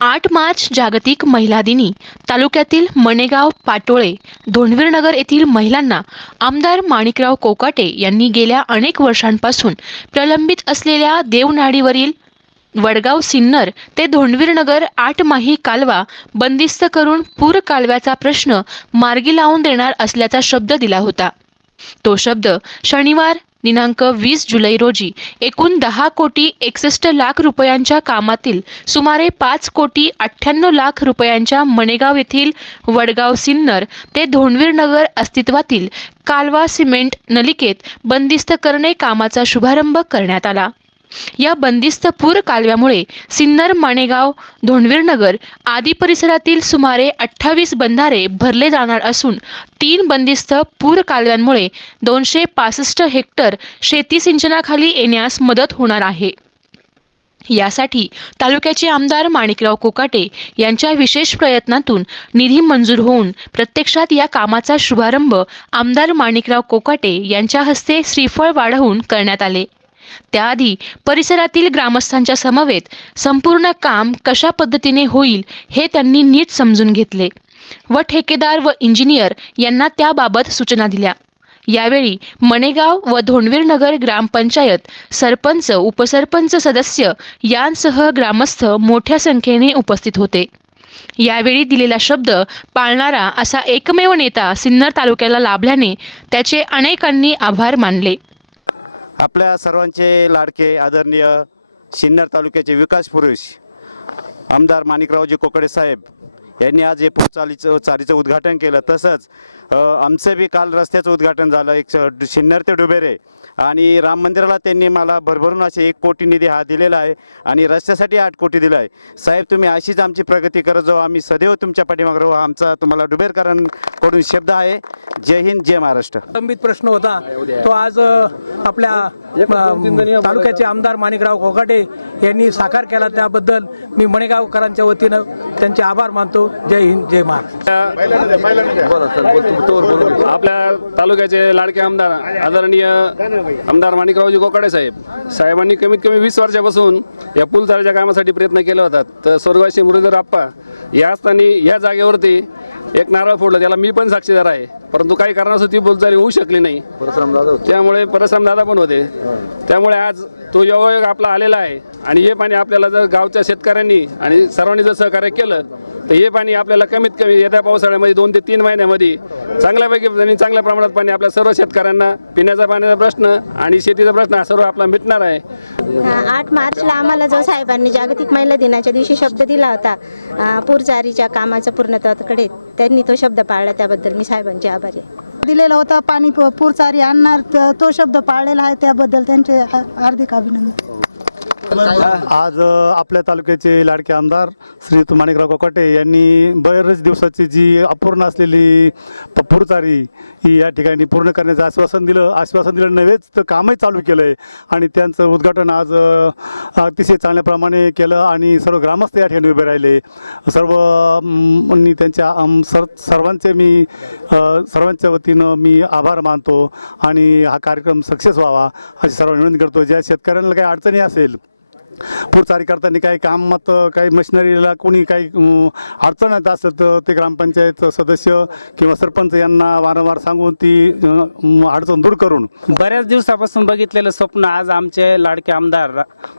आठ मार्च जागतिक महिला दिनी. तालुक्यातील मणेगाव पाटोळे धोंडवीरनगर येथील महिलांना आमदार माणिकराव कोकाटे यांनी गेल्या अनेक वर्षांपासून प्रलंबित असलेल्या देवनाडीवरील वडगाव सिन्नर ते धोंडवीरनगर आठमाही कालवा बंदिस्त करून पूर कालव्याचा प्रश्न मार्गी लावून देणार असल्याचा शब्द दिला होता. तो शब्द शनिवार दिनांक वीस जुलै रोजी एकूण दहा कोटी एकसष्ट लाख रुपयांच्या कामातील सुमारे पाच कोटी अठ्ठ्याण्णव लाख रुपयांच्या मणेगाव येथील वडगाव सिन्नर ते धोंडवीरनगर अस्तित्वातील कालवा सिमेंट नलिकेत बंदिस्त करणे कामाचा शुभारंभ करण्यात आला. या बंदिस्त पूर कालव्यामुळे सिन्नर माणेगाव धोंडवीरनगर आदी परिसरातील सुमारे अठ्ठावीस बंधारे भरले जाणार असून तीन बंदिस्त पूर कालव्यांमुळे दोनशे पासष्ट हेक्टर शेती सिंचनाखाली येण्यास मदत होणार आहे. यासाठी तालुक्याचे आमदार माणिकराव कोकाटे यांच्या विशेष प्रयत्नातून निधी मंजूर होऊन प्रत्यक्षात या कामाचा शुभारंभ आमदार माणिकराव कोकाटे यांच्या हस्ते श्रीफळ वाढवून करण्यात आले. त्याआधी परिसरातील ग्रामस्थांच्या समवेत संपूर्ण काम कशा पद्धतीने होईल हे त्यांनी नीट समजून घेतले. व ठेकेदार व इंजिनियर यांना त्याबाबत सूचना दिल्या. यावेळी मणेगाव व धोंडवीरनगर ग्रामपंचायत सरपंच उपसरपंच सदस्य यांसह ग्रामस्थ मोठ्या संख्येने उपस्थित होते. यावेळी दिलेला शब्द पाळणारा असा एकमेव नेता सिन्नर तालुक्याला लाभल्याने त्याचे अनेकांनी आभार मानले. आपल्या सर्वांचे लाडके आदरणीय सिन्नर तालुक्याचे विकास पुरुष आमदार माणिकरावजी कोकडे साहेब यांनी आज हे चालीचं चालीचं उद्घाटन केलं. तसंच अ, आमचं बी काल रस्त्याचं उद्घाटन झालं एक सिन्नर ते डुबेरे. आणि राम मंदिराला त्यांनी मला भरभरून असे एक कोटी निधी हा दिलेला आहे आणि रस्त्यासाठी आठ कोटी दिला आहे. साहेब तुम्ही अशीच आमची प्रगती करत जाऊ. आम्ही सदैव तुमच्या पाठीमागे राहू. आमचा तुम्हाला डुबेरकरांकडून शब्द आहे. जय हिंद जय महाराष्ट्र. लंबित प्रश्न होता. तो आज आपल्या तालुक्याचे आमदार माणिकराव कोकाटे यांनी साकार केला त्याबद्दल मी मणेगावकरांच्या वतीनं त्यांचे आभार मानतो. जय हिंद जय महाराष्ट्र. आपल्या तालुक्याचे लाडके आमदार आदरणीय आमदार माणिकरावजी कोकाडे साहेब साहेबांनी कमीत कमी वीस वर्षापासून या पुलचाऱ्याच्या कामासाठी प्रयत्न केला होता तर स्वर्गवासी मुरलीधर आप्पा या असताना या जागेवरती एक नारळ फोडलं त्याला मी पण साक्षीदार आहे. परंतु काही कारणास्तव ती पुलचारी होऊ शकली नाही. त्यामुळे परसराम दादा पण होते. त्यामुळे आज तो योगायोग आपला आलेला आहे. आणि हे पाणी आपल्याला जर गावच्या शेतकऱ्यांनी आणि सर्वांनी जर सहकार्य केलं तर हे पाणी आपल्याला कमीत कमी येत्या पावसाळ्यामध्ये दोन ते तीन महिन्यामध्ये चांगल्यापैकी आणि चांगल्या प्रमाणात पाणी आपल्या सर्व शेतकऱ्यांना पिण्याचा पाण्याचा प्रश्न आणि शेतीचा प्रश्न हा सर्व आपला मिटणार आहे. आठ मार्चला आम्हाला जो साहेबांनी जागतिक महिला दिनाच्या दिवशी शब्द दिला होता अ, पूरजारीच्या कामाच्या पूर्णत्वाकडे त्यांनी तो शब्द पाळला त्याबद्दल मी साहेबांचे आभारी आहे. दिलेला होता. पाणी प- पूरचारी आणणार तो शब्द पाळलेला आहे. त्याबद्दल त्यांचे हार्दिक अभिनंदन. आज आपल्या तालुक्याचे लाडके आमदार श्री माणिकराव कोकाटे यांनी बरेच दिवसाची जी अपूर्ण असलेली प- पुरचारी ही या ठिकाणी पूर्ण करण्याचं आश्वासन दिलं. आश्वासन दिलं नव्हेच तर कामही चालू केलं आहे आणि त्यांचं उद्घाटन आज अतिशय चांगल्याप्रमाणे केलं आणि सर्व ग्रामस्थ या ठिकाणी उभे राहिले. सर्व मी त्यांच्या सर सर्वांचे मी सर्वांच्या वतीनं मी आभार मानतो आणि हा कार्यक्रम सक्सेस व्हावा अशी सर्व विनंती करतो. ज्या शेतकऱ्यांना काही अडचणी असेल पुढचारी करताना काही कामात काही मशिनरीला कोणी काही अडचण येत असेल तर ते ग्रामपंचायत सदस्य किंवा सरपंच यांना वारंवार सांगून ती अडचण दूर करून. बऱ्याच दिवसापासून बघितलेलं स्वप्न आज आमचे लाडके आमदार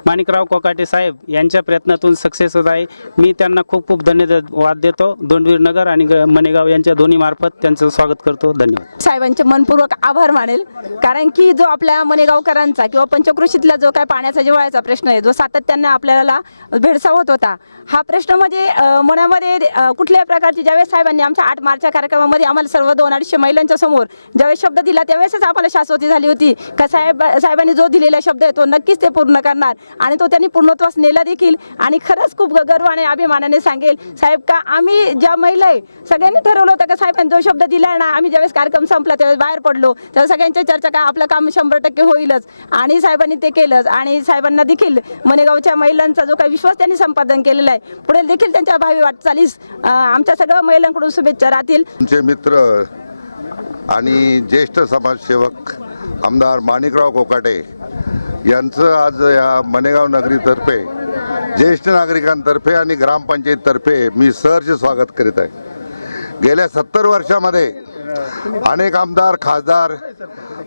माणिकराव कोकाटे साहेब यांच्या प्रयत्नातून सक्सेस होत आहे. मी त्यांना खूप खूप धन्यवाद देतो. दोंडवीर नगर आणि मणेगाव यांच्या दोन्ही मार्फत त्यांचं स्वागत करतो. धन्यवाद. साहेबांचे मनपूर्वक आभार मानेल. कारण की जो आपल्या मनेगावकरांचा किंवा पंचकृषीतला जो काय पाण्याचा जिव्हाळ्याचा प्रश्न आहे जो सातत्याने आपल्याला भेडसावत होता. हा प्रश्न म्हणजे मनामध्ये अं, कुठल्याही प्रकारची ज्यावेळेस साहेबांनी आमच्या आठ मार्चच्या कार्यक्रमामध्ये आम्हाला सर्व दोन अडीचशे महिलांच्या समोर ज्यावेळेस शब्द दिला त्यावेळेसच आम्हाला शाश्वती झाली होती. का साहेब साहेबांनी जो दिलेला शब्द आहे तो नक्कीच ते पूर्ण करणार. आणि तो त्यांनी पूर्णत्वास नेला देखील. आणि खरंच खूप गर्व आणि अभिमानाने सांगेल साहेब का आम्ही ज्या महिला आहे सगळ्यांनी ठरवलं होतं का साहेबांनी जो शब्द दिला ना आम्ही ज्यावेळेस कार्यक्रम संपला त्यावेळेस बाहेर पडलो. तेव्हा सगळ्यांच्या चर्चा का आपलं काम शंभर टक्के होईलच. आणि साहेबांनी ते केलंच. आणि साहेबांना देखील म्हणजे मनेगावच्या महिलांचा जो काही विश्वास त्यांनी संपादन केलेला आहे पुढे देखील त्यांच्या भावी वाटचालीस आमच्या सगळ्या महिलांकडून शुभेच्छा राहतील. तुमचे मित्र आणि ज्येष्ठ समाजसेवक आमदार माणिकराव कोकाटे यांचं आज या मनेगाव नगरीतर्फे ज्येष्ठ नागरिकांतर्फे आणि ग्रामपंचायतीतर्फे मी सहर्ष स्वागत करीत आहे. गेल्या सत्तर वर्षामध्ये अनेक आमदार खासदार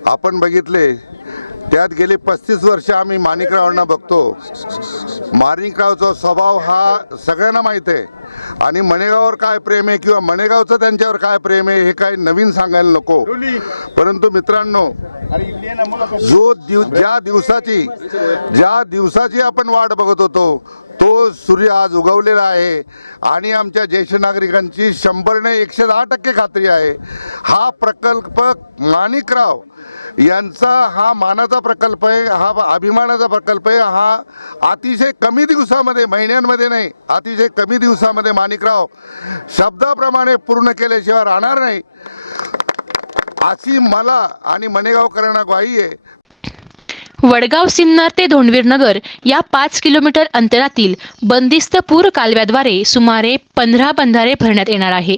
आपण बघितले त्यात गेली पस्तीस वर्ष आम्ही माणिकरावांना बघतो. माणिकरावचा स्वभाव हा सगळ्यांना माहीत आहे. आणि मणेगाववर काय प्रेम आहे किंवा मणेगावचं त्यांच्यावर काय प्रेम आहे हे काय नवीन सांगायला नको. परंतु मित्रांनो जो दिव ज्या दिवसाची ज्या दिवसाची आपण वाट बघत होतो तो सूर्य आज उगवलेला आहे आणि आमच्या ज्येष्ठ नागरिकांची शंभरने एकशे दहा टक्के खात्री आहे. हा प्रकल्प माणिकराव यांचा हा मानाचा प्रकल्प आहे हा अभिमानाचा प्रकल्प आहे हा अतिशय कमी दिवसामध्ये महिन्यांमध्ये नाही अतिशय कमी दिवसामध्ये माणिकराव शब्दाप्रमाणे पूर्ण केल्याशिवाय राहणार नाही. अशी मला आणि मणेगावकरांना ग्वाही आहे. वडगाव सिन्नर ते धोंडवीरनगर या पाच किलोमीटर अंतरातील बंदिस्त पूर कालव्याद्वारे सुमारे पंधरा बंधारे भरण्यात येणार आहे.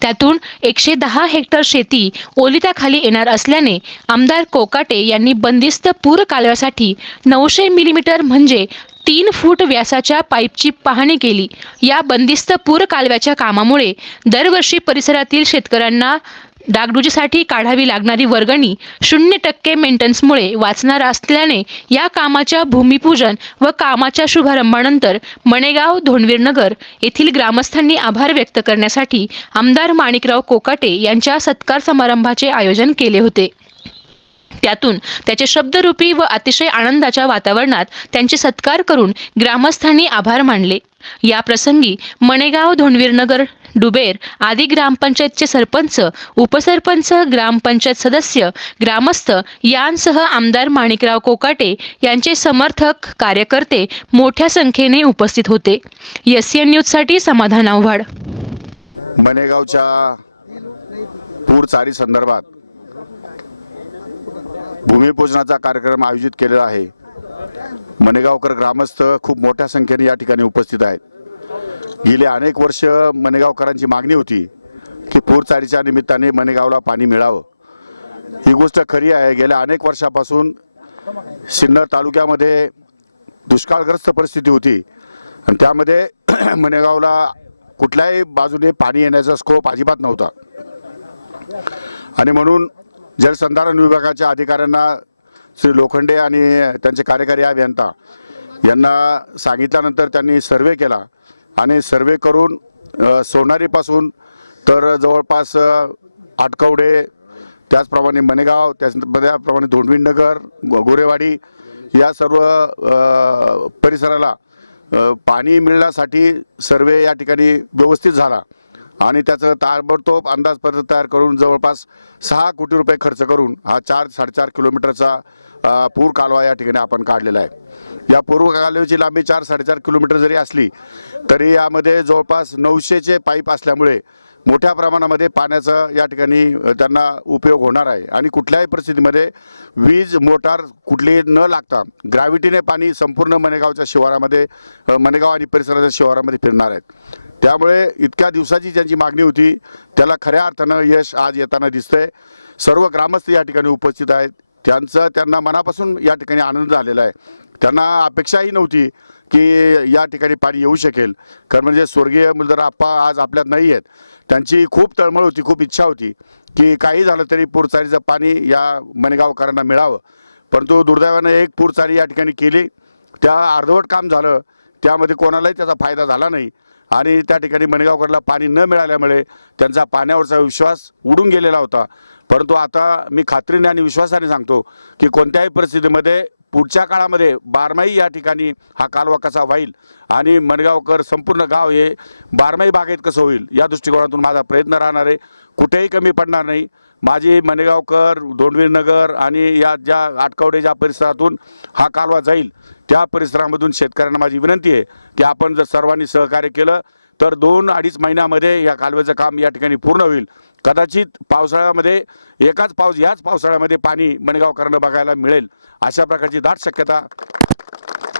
त्यातून एकशे दहा हेक्टर शेती ओलिताखाली येणार असल्याने आमदार कोकाटे यांनी बंदिस्त पूर कालव्यासाठी नऊशे मिलीमीटर म्हणजे तीन फूट व्यासाच्या पाईपची पाहणी केली. या बंदिस्त पूर कालव्याच्या कामामुळे दरवर्षी परिसरातील शेतकऱ्यांना डागडुजीसाठी काढावी लागणारी वर्गणी शून्य टक्के मेंटेनन्समुळे वाचणार असल्याने या कामाच्या भूमिपूजन व कामाच्या शुभारंभानंतर मणेगाव धोणवीरनगर येथील ग्रामस्थांनी आभार व्यक्त करण्यासाठी आमदार माणिकराव कोकाटे यांच्या सत्कार समारंभाचे आयोजन केले होते. त्यातून त्याचे शब्दरूपी व अतिशय आनंदाच्या वातावरणात त्यांचे सत्कार करून ग्रामस्थांनी आभार मानले. या प्रसंगी मणेगाव धोणवीरनगर डुबेर आदी ग्रामपंचायतचे सरपंच उपसरपंच ग्रामपंचायत सदस्य ग्रामस्थ यांसह आमदार माणिकराव कोकाटे यांचे समर्थक कार्यकर्ते मोठ्या संख्येने उपस्थित होते. एस एन न्यूजसाठी समाधान आव्हाड. मनेगावच्या पूर चारी संदर्भात भूमिपूजनाचा कार्यक्रम आयोजित केलेला आहे. मनेगावकर ग्रामस्थ खूप मोठ्या संख्येने या ठिकाणी उपस्थित आहेत. गेली अनेक वर्ष मनेगावकरांची मागणी होती की पूरचारीच्या निमित्ताने मनेगावला पाणी मिळावं. ही गोष्ट खरी आहे. गेल्या अनेक वर्षापासून सिन्नर तालुक्यामध्ये दुष्काळग्रस्त परिस्थिती होती. आणि त्यामध्ये मनेगावला कुठल्याही बाजूने पाणी येण्याचा स्कोप अजिबात नव्हता. आणि म्हणून जलसंधारण विभागाच्या अधिकाऱ्यांना श्री लोखंडे आणि त्यांचे कार्यकारी अभियंता यांना सांगितल्यानंतर त्यांनी सर्वे केला. आणि सर्वे करून सोनारीपासून तर जवळपास आटकवडे त्याचप्रमाणे मणेगाव त्याच त्याप्रमाणे धोंडवीनगर गोरेवाडी या सर्व परिसराला पाणी मिळण्यासाठी सर्वे या ठिकाणी व्यवस्थित झाला. आणि त्याचं ताबडतोब अंदाजपत्र तयार करून जवळपास सहा कोटी रुपये खर्च करून हा चार साडेचार किलोमीटरचा पूर कालवा या ठिकाणी आपण काढलेला आहे. या पूर्व कालव्याची लांबी चार साडेचार किलोमीटर जरी असली तरी यामध्ये जवळपास नऊशेचे पाईप असल्यामुळे मोठ्या प्रमाणामध्ये पाण्याचा या ठिकाणी त्यांना उपयोग होणार आहे. आणि कुठल्याही परिस्थितीमध्ये वीज मोटार कुठली न लागता ग्रॅव्हिटीने पाणी संपूर्ण मनेगावच्या शिवारामध्ये मनेगाव आणि परिसराच्या शिवारामध्ये फिरणार आहेत. त्यामुळे इतक्या दिवसाची ज्यांची मागणी होती त्याला खऱ्या अर्थानं यश आज येताना दिसतंय. सर्व ग्रामस्थ या ठिकाणी उपस्थित आहेत. त्यांचं त्यांना मनापासून या ठिकाणी आनंद झालेला आहे. त्यांना अपेक्षाही नव्हती की या ठिकाणी पाणी येऊ शकेल. कारण म्हणजे स्वर्गीय मुलदर आप्पा आज आपल्यात नाही आहेत. त्यांची खूप तळमळ होती खूप इच्छा होती की काही झालं तरी पूरचारीचं पाणी या मणेगावकरांना मिळावं. परंतु दुर्दैवानं एक पूरचारी या ठिकाणी केली. त्या अर्धवट काम झालं. त्यामध्ये कोणालाही त्याचा फायदा झाला नाही. आणि त्या ठिकाणी मणेगावकरला पाणी न मिळाल्यामुळे त्यांचा पाण्यावरचा विश्वास उडून गेलेला होता. परंतु आता मी खात्रीने आणि विश्वासाने सांगतो की कोणत्याही परिस्थितीमध्ये पुढच्या काळामध्ये बारमाही या ठिकाणी हा कालवा कसा व्हाईल आणि मनगावकर संपूर्ण गाव हे बारमाही बागेत कसं होईल या दृष्टिकोनातून माझा प्रयत्न राहणार आहे. कुठेही कमी पडणार नाही. माझी मनगावकर दोंडवीर नगर आणि या ज्या आटकवडे ज्या परिसरातून हा कालवा जाईल त्या परिसरामधून शेतकऱ्यांना माझी विनंती आहे की आपण जर सर्वांनी सहकार्य केलं तर दोन अडीच महिन्यामध्ये या कालव्याचं काम या ठिकाणी पूर्ण होईल. कदाचित पावसाळ्यामध्ये एकाच पाऊस याच पावसाळ्यामध्ये पाणी मणेगावकरांना बघायला मिळेल अशा प्रकारची दाट शक्यता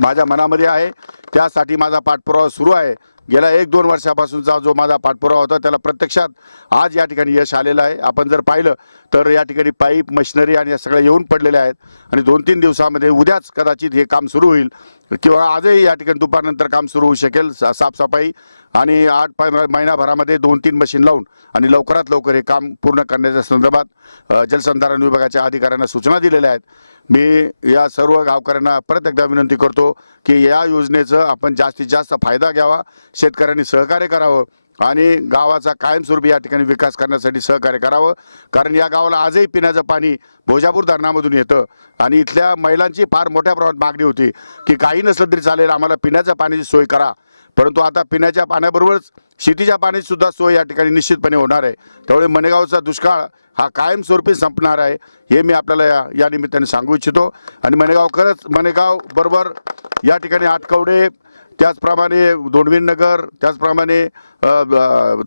माझ्या मनामध्ये आहे. त्यासाठी माझा पाठपुरावा सुरू आहे. गेल्या एक दोन वर्षापासूनचा जो माझा पाठपुरावा होता त्याला प्रत्यक्षात आज या ठिकाणी यश आलेलं आहे. आपण जर पाहिलं तर या ठिकाणी पाईप मशिनरी आणि या सगळ्या येऊन पडलेल्या आहेत. आणि दोन तीन दिवसामध्ये उद्याच कदाचित हे काम सुरू होईल किंवा आजही या ठिकाणी दुपारनंतर काम सुरू होऊ शकेल सा- साफसफाई. आणि आठ महिनाभरामध्ये दोन तीन मशीन लावून आणि लवकरात लवकर हे काम पूर्ण करण्याच्या संदर्भात जलसंधारण विभागाच्या अधिकाऱ्यांना सूचना दिलेल्या आहेत. मी या सर्व गावकऱ्यांना परत एकदा विनंती करतो की या योजनेचं आपण जास्तीत जास्त फायदा घ्यावा शेतकऱ्यांनी सहकार्य करावं आणि गावाचा कायमस्वरूपी या ठिकाणी विकास करण्यासाठी सहकार्य करावं. कारण या गावाला आजही पिण्याचं पाणी भोजापूर धरणामधून येतं आणि इथल्या महिलांची फार मोठ्या प्रमाणात मागणी होती की काही नसलं तरी चालेल आम्हाला पिण्याच्या पाण्याची सोय करा. परंतु आता पिण्याच्या पाण्याबरोबरच शेतीच्या पाण्याची सुद्धा सोय या ठिकाणी निश्चितपणे होणार आहे. त्यामुळे मनेगावचा दुष्काळ हा कायमस्वरूपी संपणार आहे हे मी आपल्याला या या निमित्ताने सांगू इच्छितो. आणि मणेगाव खरंच मनेगाव बरोबर या ठिकाणी आटकवडे त्याचप्रमाणे दोनवीनगर त्याचप्रमाणे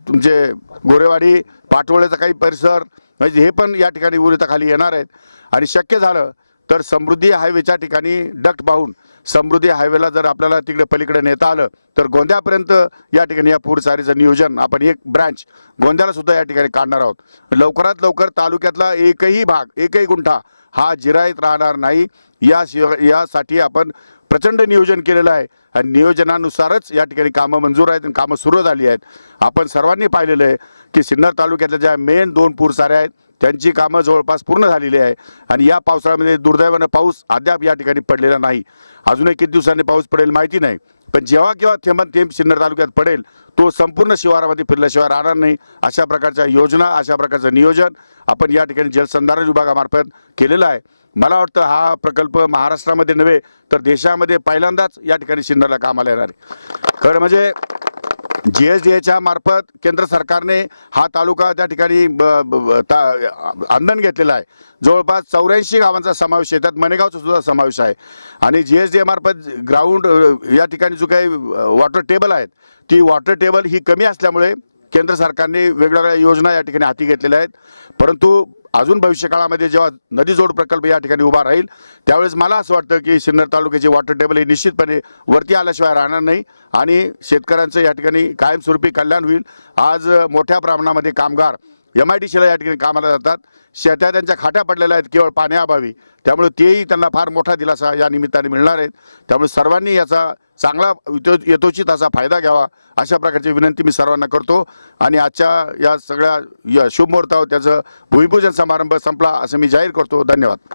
तुमचे गोरेवाडी पाटोळ्याचा काही परिसर म्हणजे हे पण या ठिकाणी उरिताखाली येणार आहेत. आणि शक्य झालं तर समृद्धी हायवेच्या ठिकाणी डक्ट पाहून समृद्धी हायवेला जर आपल्याला तिकडे पलीकडे नेता आलं तर गोंद्यापर्यंत या ठिकाणी या पूरसारीचं नियोजन आपण एक ब्रँच गोंद्याला सुद्धा या ठिकाणी काढणार आहोत. लवकरात लवकर तालुक्यातला एकही भाग एकही गुंठा हा जिरायत राहणार नाही. या यासाठी आपण प्रचंड नियोजन केलेलं आहे आणि नियोजनानुसारच या ठिकाणी कामं मंजूर आहेत आणि कामं सुरू झाली आहेत. आपण सर्वांनी पाहिलेलं आहे की सिन्नर तालुक्यातल्या ज्या मेन दोन पूरसाऱ्या आहेत त्यांची कामं जवळपास पूर्ण झालेली आहे आणि या पावसाळ्यामध्ये दुर्दैवानं पाऊस अद्याप या ठिकाणी पडलेला नाही. अजूनही किती दिवसांनी पाऊस पडेल माहिती नाही. पण जेव्हा केव्हा थेंबन थेंब सिन्नर तालुक्यात पडेल तो संपूर्ण शिवारामध्ये फिरल्याशिवाय राहणार नाही. अशा प्रकारच्या योजना अशा प्रकारचं नियोजन आपण या ठिकाणी जलसंधारण विभागामार्फत केलेलं आहे. मला वाटतं हा प्रकल्प महाराष्ट्रामध्ये नव्हे तर देशामध्ये पहिल्यांदाच या ठिकाणी सिन्नरला कामाला येणार आहे. खरं म्हणजे जी एस डी एच्या मार्फत केंद्र सरकारने हा तालुका त्या ठिकाणी ब- ब- ता- घेतलेला आहे. जवळपास चौऱ्याऐंशी गावांचा समावेश आहे. त्यात मनेगावचा सुद्धा समावेश आहे. आणि जी एस डी मार्फत ग्राउंड या ठिकाणी जो काही वॉटर टेबल आहेत ती वॉटर टेबल ही कमी असल्यामुळे केंद्र सरकारने वेगवेगळ्या योजना या ठिकाणी हाती घेतलेल्या आहेत. परंतु अजून भविष्यकाळामध्ये जेव्हा नदी जोड प्रकल्प या ठिकाणी उभा राहील त्यावेळेस मला असं वाटतं की सिन्नर तालुक्याचे वॉटर टेबल हे निश्चितपणे वरती आल्याशिवाय राहणार नाही आणि शेतकऱ्यांचं या ठिकाणी कायमस्वरूपी कल्याण होईल. आज मोठ्या प्रमाणामध्ये कामगार एम आय डी सीला या ठिकाणी कामाला जातात. शेत्या त्यांच्या खाट्या पडलेल्या आहेत केवळ पाण्याअभावी त्यामुळे तेही त्यांना फार मोठा दिलासा या निमित्ताने मिळणार आहेत त्यामुळे सर्वांनी याचा चांगला यथोचित असा फायदा घ्यावा अशा प्रकारची विनंती मी सर्वांना करतो. आणि आजच्या या सगळ्या या शुभमुहूर्तावर त्याचं भूमिपूजन समारंभ संपला असं मी जाहीर करतो. धन्यवाद.